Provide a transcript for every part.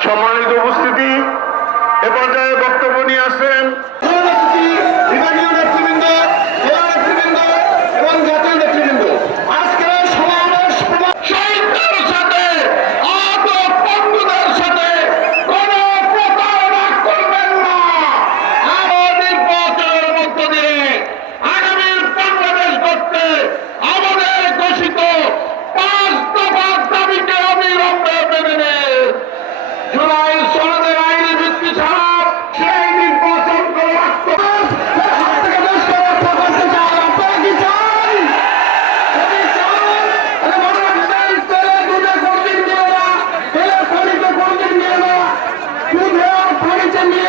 সম্মানিত উপস্থিতি এ পর্যায়ে বক্তব্য নিয়ে আসেন বিভাগীয় নেতৃবৃন্দ জেলা নেতৃবৃন্দ এবং জাতীয়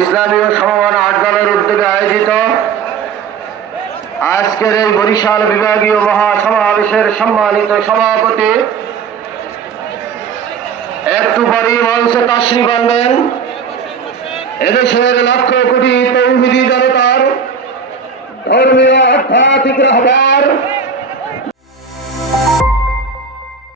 ইসলামী সমমান আট উদ্যোগে আয়োজিত আজকের এই বরিশাল বিভাগীয় মহাসমাবেশের সম্মানিত সভাপতি একটু পরই মঞ্চে তাশ্রী বানবেন। এদেশের লক্ষ কোটি তৌহিদি জনতার ধর্মীয় আধ্যাত্মিক রহবার